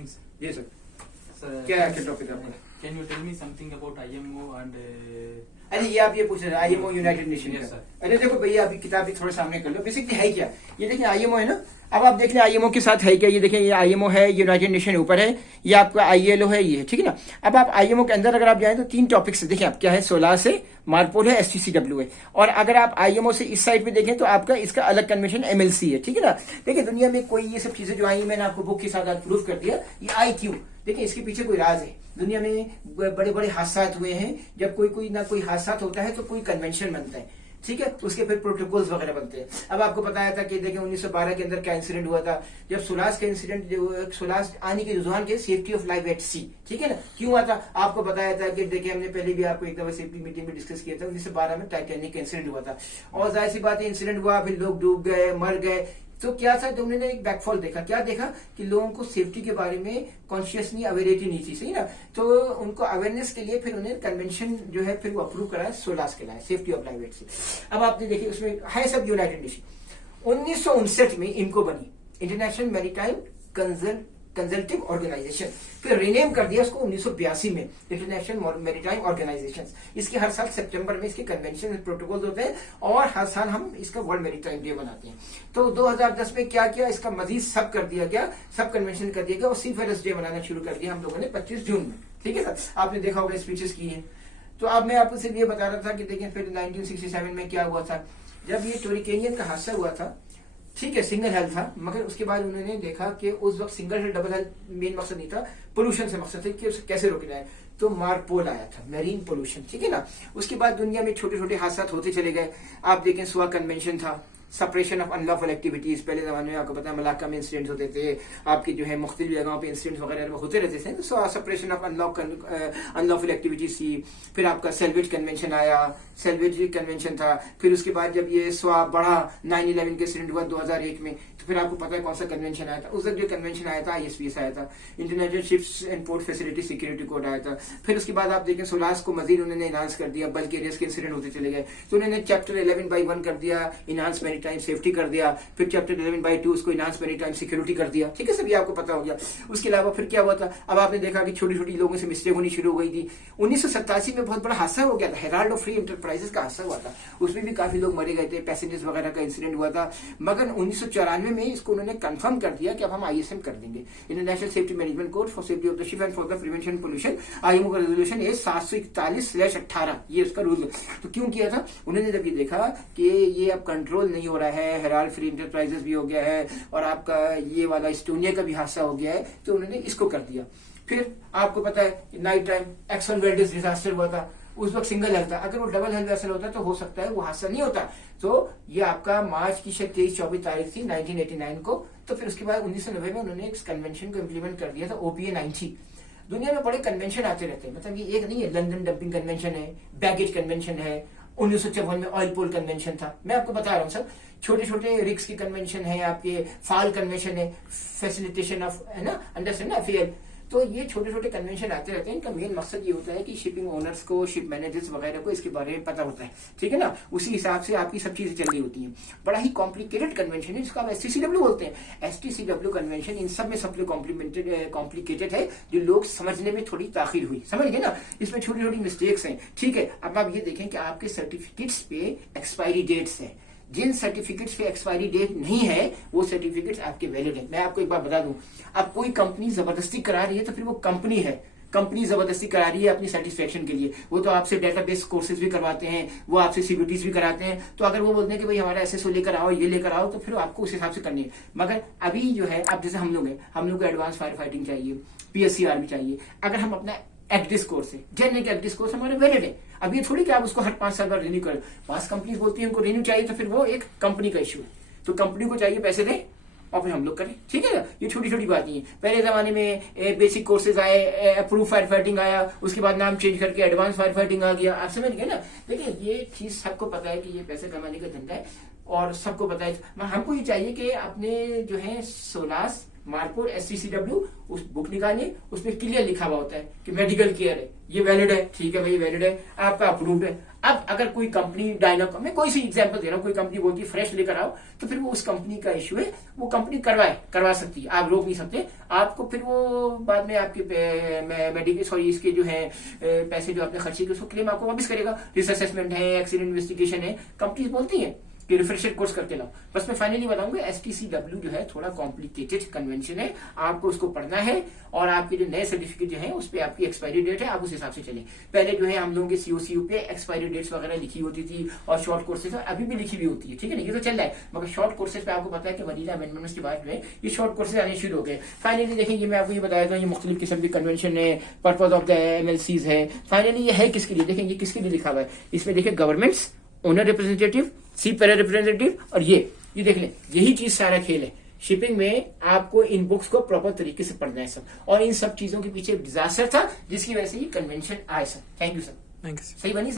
things. जी sir, Sir, क्या है topic आपका? can you tell me something about IMO and अरे ये आप ये पूछ रहे हैं आईएमओ यूनाइटेड नेशन Yes, का। sir. अरे देखो भैया अभी किताब भी थोड़ा सामने कर लो। बेसिकली है क्या, ये देखिए आईएमओ है ना। अब आप देख लें आईएमओ के साथ है क्या, ये देखिए ये आईएमओ है, यूनाइटेड नेशन ऊपर है, ये आपका आईएलओ है, ये ठीक है ना। अब आप आईएमओ के अंदर अगर आप जाए तो 3 टॉपिक्स देखिए आप क्या है, सोलास है, मार्पोल है, एसटीसीडब्ल्यू है। और अगर आप आईएमओ से इस साइड पे देखें तो आपका इसका अलग कन्वेंशन एमएलसी है, ठीक है ना। देखिए दुनिया में कोई ये सब चीजें जो आई मैंने आपको बुक के साथ आज प्रूफ कर दिया, ये आई क्यों, देखिए इसके पीछे कोई राज है। दुनिया में बड़े बड़े हादसा हुए हैं, जब कोई ना कोई हादसा होता है तो कोई कन्वेंशन बनता है, ठीक है, उसके फिर प्रोटोकॉल्स वगैरह बनते हैं। अब आपको बताया था कि देखिए 1912 के अंदर क्या इंसिडेंट हुआ था, जब सोलास का इंसिडेंट, जो सोलास आने के रुझान के सेफ्टी ऑफ लाइफ एट सी, ठीक है ना, क्यों हुआ था आपको बताया था कि देखिए हमने पहले भी आपको एक दफा सेफ्टी मीटिंग में डिस्कस किया था। 1912 में टाइटैनिक का इंसिडेंट हुआ था और जाहिर सी बात है इंसिडेंट हुआ, फिर लोग डूब गए, मर गए। तो क्या था, तो उन्होंने एक बैकफॉल देखा, क्या देखा कि लोगों को सेफ्टी के बारे में कॉन्शियस नहीं, अवेयरिटी नहीं थी, सही ना। तो उनको अवेयरनेस के लिए फिर उन्हें कन्वेंशन जो है फिर वो अप्रूव कराया, सोलास के लाए, सेफ्टी ऑफ लाइफ से। अब आपने देखिए उसमें है सब यूनाइटेड नेशन। 1959 में इनको बनी इंटरनेशनल मैरीटाइम कंजल्टिव ऑर्गेनाइजेशन, फिर रिनेम कर दिया उसको 1982 में इंटरनेशनल मैरीटाइम ऑर्गेनाइजेशन। इसके हर साल सितंबर में इसके कन्वेंशन प्रोटोकॉल होते हैं और हर साल हम इसका वर्ल्ड मैरीटाइम डे मनाते हैं। तो 2010 में क्या किया, इसका मजीद सब कर दिया गया, सब कन्वेंशन कर दिया गया और सीफेयरर्स डे मनाना शुरू कर दिया हम लोगों ने 25 जून में, ठीक है सर। आपने देखा होगा स्पीचेस की है। तो अब मैं आपको सिर्फ ये बता रहा था कि देखिए फिर 1967 में क्या हुआ था, जब ये टोरिकेनियन का हादसा हुआ था, ठीक है, सिंगल हेल्थ था, मगर उसके बाद उन्होंने देखा कि उस वक्त single health double health main मकसद नहीं था, पोल्यूशन से मकसद था कि उसे कैसे रोका जाए। तो मार्पोल आया था, मेरीन पोल्यूशन, ठीक है ना। उसके बाद दुनिया में छोटे छोटे हादसा होते चले गए। आप देखें स्वा कन्वेंशन था, सपरेशन ऑफ अनलॉफुल एक्टिविटीज, पहले जमाने में आपको पता है मलाक्का में इंसिडेंट होते थे, आपकी जो है मुख्तलिफ जगहों पे इंसिडेंट वगैरह होते रहते थे। तो सपरेशन ऑफ अनलॉफुल एक्टिविटीज थी। फिर आपका सेल्वेज कन्वेंशन आया, सेल्वेज कन्वेंशन था। फिर उसके बाद जब ये स्वा बढ़ा, 9/11 के इंसिडेंट हुआ 2001 में, तो फिर आपको पता है कौन सा कन्वेंशन आया था। उस वक्त जो कन्वेंशन आया था ISPS आया था, international ships and port facility security code आया था। फिर उसके बाद आप देखें सोलास को मजीद उन्होंने इनहांस कर दिया, बल्कि एरियाज के इंसिडेंट होते चले गए, तो उन्होंने चैप्टर 11/1 कर दिया, इनहांस मैरीटाइम सेफ्टी कर दिया। फिर चैप्टर 11/2 उसको इनहांस मैरीटाइम सिक्योरिटी कर दिया, ठीक है, सभी आपको पता हो गया। उसके अलावा फिर क्या हुआ था, अब आपने देखा कि छोटी छोटी लोगों से मिस्टेक होनी शुरू हो गई थी। 1987 में बहुत बड़ा हादसा हो गया था, हेराल्ड ऑफ फ्री एंटरप्राइजेस का हादसा हुआ था, उसमें भी काफी लोग मरे गए थे, पैसेंजर्स वगैरह का इंसिडेंट हुआ था। मगर 1994 में इसको उन्होंने कंफर्म कर दिया कि अब हम ISM कर देंगे, international safety management code for safety of the ship and for the prevention pollution. IMO का रेजोल्यूशन है 741/18, ये उसका रूल। तो क्यों किया था उन्होंने, जब ये देखा कि ये अब कंट्रोल नहीं हो रहा है, हेराल्ड फ्री एंटरप्राइजेस भी हो गया है और आपका ये वाला एस्टोनिया का भी हादसा हो गया है, तो उन्होंने इसको कर दिया। फिर आपको पता है नाइट टाइम एक्सन वेल्डेस डिजास्टर हुआ था, उस वक्त सिंगल हेल्थ था, अगर वो डबल हेल्थ वेसल होता तो हो सकता है वो हादसा नहीं होता। तो ये आपका मार्च की शायद 23-24 तारीख थी 1989 को। तो फिर उसके बाद 1990 में उन्होंने इस कन्वेंशन को इम्प्लीमेंट कर दिया था, OPA 90। दुनिया में बड़े कन्वेंशन आते रहते हैं, मतलब ये एक नहीं है, लंदन डंपिंग कन्वेंशन है, बैगेज कन्वेंशन है, 1954 में ऑयल पोल कन्वेंशन था। मैं आपको बता रहा हूँ सब छोटे छोटे रिक्स की कन्वेंशन है, आपके फाल कन्वेंशन है, फैसिलिटेशन ऑफ, है ना, अंडरस्टैंड ना, फेयर। तो ये छोटे छोटे कन्वेंशन आते रहते हैं। इनका मेन मकसद ये होता है कि शिपिंग ओनर्स को, शिप मैनेजर्स वगैरह को इसके बारे में पता होता है, ठीक है ना, उसी हिसाब से आपकी सब चीजें चल रही होती हैं। बड़ा ही कॉम्प्लिकेटेड कन्वेंशन है, जिसको आप STCW बोलते हैं। STCW कन्वेंशन इन सब में सबसे कॉम्प्लिकेटेड है, जो लोग समझने में थोड़ी ताखिर हुई, समझ गए ना, इसमें छोटी छोटी मिस्टेक्स हैं, ठीक है। अब आप ये देखें कि आपके सर्टिफिकेट्स पे एक्सपायरी डेट्स है, जिन सर्टिफिकेट्स पे एक्सपायरी डेट नहीं है वो सर्टिफिकेट्स आपके वैलिड है। मैं आपको एक बात बता दूं, अब कोई कंपनी जबरदस्ती करा रही है तो फिर वो कंपनी है, कंपनी जबरदस्ती करा रही है अपनी सेटिस्फेक्शन के लिए। वो तो आपसे डेटाबेस कोर्सेज भी करवाते हैं, वो आपसे CBTs भी कराते हैं। तो अगर वो बोलते हैं कि भाई हमारा SSO लेकर आओ, ये लेकर आओ, तो फिर आपको उस हिसाब से करनी है। मगर अभी जो है, अब जैसे हम लोग हैं, हम लोग को एडवांस फायर फाइटिंग चाहिए, PSCR भी चाहिए। अगर हम अपना एक्डिस कोर्स है, जेनेरिक एक्डिस कोर्स हमारे वैलिड है। अब ये थोड़ी कि आप उसको हर 5 साल बाद रिन्यू करें। 5 कंपनीज बोलती है उनको रिन्यू चाहिए, तो फिर वो एक कंपनी का इश्यू है, तो कंपनी को चाहिए पैसे दें और फिर हम लोग करें, ठीक है ना। ये छोटी छोटी बातें हैं। पहले जमाने में बेसिक कोर्सेज आए, अप्रूव फायर फाइटिंग आया, उसके बाद नाम चेंज करके एडवांस फायर फाइटिंग आ गया, आप समझ गए ना। देखिए ये चीज सबको पता है कि ये पैसे कमाने का धंधा है और सबको पता है। हमको ये चाहिए कि अपने जो है सोलास, मार्कोड STCW, उस बुक निकालिए, उस पर क्लियर लिखा हुआ होता है कि मेडिकल केयर है, ये वैलिड है, ठीक है भाई वैलिड है, आपका अप्रूव्ड है। अब अगर कोई कंपनी डायनाको, मैं कोई सी एग्जांपल दे रहा हूँ, कोई कंपनी बोलती है फ्रेश लेकर आओ, तो फिर वो उस कंपनी का इशू है, वो कंपनी करवा सकती है, आप रोक नहीं सकते। आपको फिर वो बाद में आपके मेडिकल सॉरी इसके जो है पैसे जो आपने खर्चे किए उसको क्लेम आपको वापस करेगा। रिस्क असेसमेंट है, एक्सीडेंट इन्वेस्टिगेशन है, कंपनी बोलती है कि रिफ्रेशर कोर्स करके लाओ। बस मैं फाइनली बताऊंगा STCW जो है थोड़ा कॉम्प्लिकेटेड कन्वेंशन है, आपको उसको पढ़ना है और आपके जो नए सर्टिफिकेट जो है उस पर आपकी एक्सपायरी डेट है, आप उस हिसाब से चले। पहले जो है हम लोगों के COCU पे एक्सपायरी डेट्स वगैरह लिखी होती थी और शॉर्ट कोर्सेज अभी भी लिखी हुई होती है, ठीक है ना, ये तो चल रहा है। मगर शॉर्ट कोर्सेज पे आपको पता है कि वनीला अमेंडमेंट्स के बाद जो है ये शॉर्ट कोर्सेज आने शुरू हो गए। फाइनली देखेंगे, मैं आपको ये बताया था, ये मुख्तलिफ किस्म की कन्वेंशन है, पर्पज ऑफ द MLCs है। फाइनली ये है किसके लिए, देखेंगे किसके लिए लिखा हुआ है, इसमें देखिए गवर्नमेंट्स, ओनर रिप्रेजेंटेटिव, सी पैरा रिप्रेजेंटेटिव और ये देख लें, यही चीज सारा खेल है। शिपिंग में आपको इन बुक्स को प्रॉपर तरीके से पढ़ना है सर, और इन सब चीजों के पीछे डिजास्टर था जिसकी वजह से ये कन्वेंशन आए sir. Thank you sir. Thank you, sir. सही बनी।